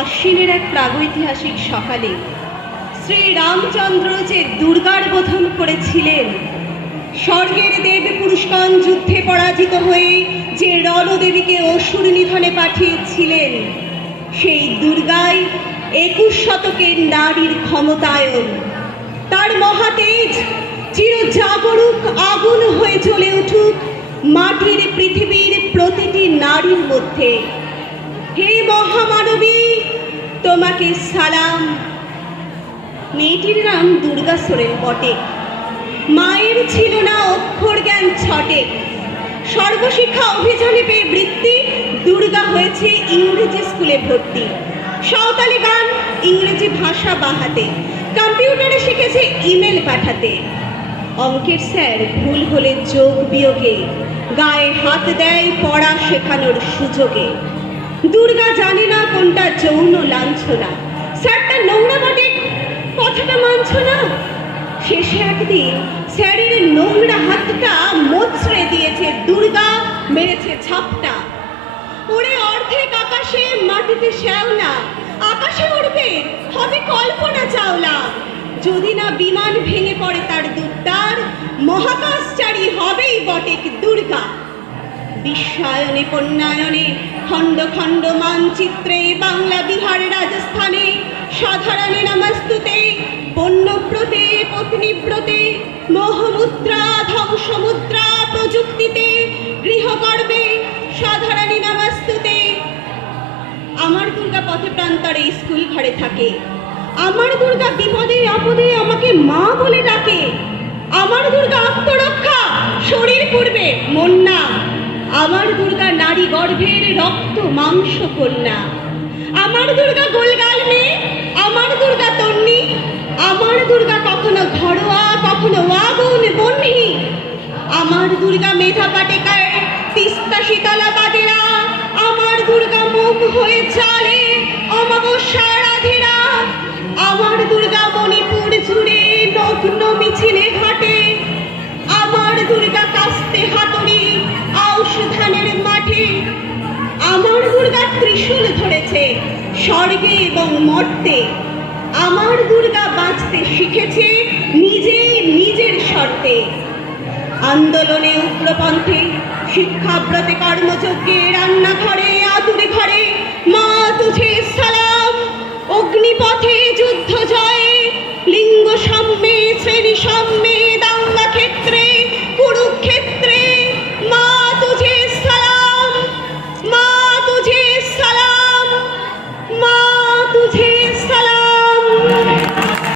আশ্বিনের এক প্রাগৈতিহাসিক সকালে শ্রীরামচন্দ্র যে দুর্গার বোধন করেছিলেন, স্বর্গের দেব পুরুষগণ যুদ্ধে পরাজিত হয়ে যে রণদেবীকে অসুর নিধনে পাঠিয়েছিলেন, সেই দুর্গাই 21 শতকের নারীর ক্ষমতায়ন। তার মহাতেজ চিরজাগরুক আগুন হয়ে জ্বলে উঠুক মাটির পৃথিবীর প্রতিটি নারীর মধ্যে। হে মহামানবী, তোমাকে সালাম। মেয়েটির নাম দুর্গা সোরেন বটে। মায়ের ছিল না অক্ষর জ্ঞান ছটে। সর্বশিক্ষা অভিযানে পেয়ে বৃত্তি দুর্গা হয়েছে ইংরেজি স্কুলে ভর্তি। সাঁওতালি গান, ইংরেজি ভাষা বাহাতে, কম্পিউটারে শিখেছে ইমেল পাঠাতে। অঙ্কের স্যার ভুল হলে যোগ বিয়োগে গায়ে হাত দেয় পড়া শেখানোর সুযোগে। দুর্গা জানে না কোনটা যৌন লাঞ্ছনা। স্যারটা নোংরা বটে, কথাটা মানছ না। শেষে একদিন স্যারের নোংরা হাতটা মোচড়ে দিয়েছে দুর্গা, মেরেছে ঝাপটা। ওরে অর্ধেক আকাশে মাটিতে শ্যাওলা, আকাশে উড়বে হবে কল্পনা চাওলা। যদি না বিমান ভেঙে পড়ে তার দুটার, মহাকাশচারী হবেই বটে দুর্গা। বিশ্বায়নে কন্যায়নে খণ্ড খণ্ড মানচিত্রে বাংলা বিহার রাজস্থানে সাধারণে নমস্তুতে বন্যব্রতে পত্নীব্রতে মোহমুদ্রা ধ্বংসমুদ্রা প্রযুক্তিতে গৃহগর্ভে সাধারণে নমস্তুতে। আমার দুর্গা পথে প্রান্তরে স্কুল ঘরে থাকে। আমার দুর্গা বিপদে আপদে আমাকে মা বলে ডাকে। আমার দুর্গা আত্মরক্ষা, শরীর পূর্বে মন না। আমার দুর্গা নারী গর্ভের রক্ত মাংস কন্যা। আমার দুর্গা গোলগাল মেয়ে, আমার দুর্গা তন্নি। আমার দুর্গা কখনো ঘরোয়া, কখনো আগুন বহ্নি। আমার দুর্গা মেধা পাটেকার, তিস্তা শীতলা বাদেরা। আমার দুর্গা মুখ হয়ে চালে অমাবস্যা রাধেরা। আমার দুর্গা মণিপুর জুড়ে নগ্ন মিছিলে ঘাটে। আমার দুর্গা কাস্তে হাতুড়ি আউশ ধানের মাঠে। আমার দুর্গা ত্রিশূল ধরেছে স্বর্গে এবং মর্তে। আমার দুর্গা বাঁচতে শিখেছে নিজেই নিজের শর্তে। আন্দোলনে উগ্রপন্থে, শিক্ষাব্রতে কর্মযজ্ঞে, রান্নাঘরে আতুরে ঘরে মা তুঝে সালাম। অগ্নিপথে যুদ্ধ জয়ে, লিঙ্গ সাম্যে শ্রেণী